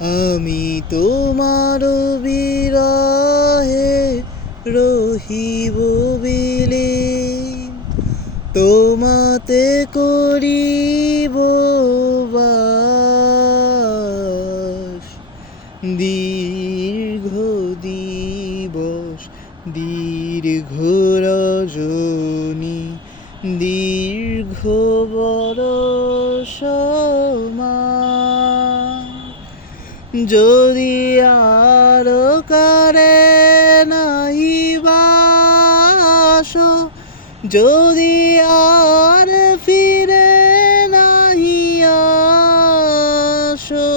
আমি তোমার বিরহে রহিব বিলীন, তোমাতে করিব বাস। দীর্ঘ দিবস দীর্ঘ রজনী দীর্ঘ বরষ মাস, যদি আর কারে নাহি বাস, যদি আর ফিরে নাহি আসো,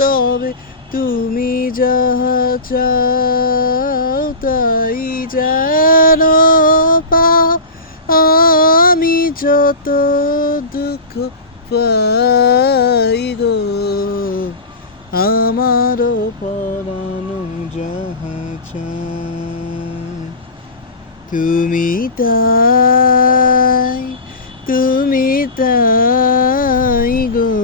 তবে তুমি যাহা চাও তাই যেন পাও। আমি যত দুঃখ পাই গো, আমারও পরানো যাহা চায়, তুমি তাই, তুমি তাই গো,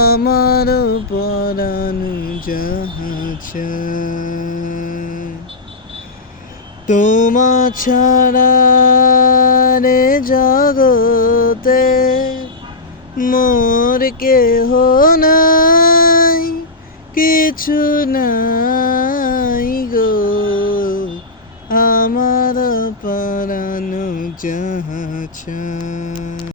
আমারও পরানো যাহা চায়। তোমা ছাড়া রে জগতে মোর কেহ নাই, কিছু নাই গো, আমার পরানো যাহা চায়।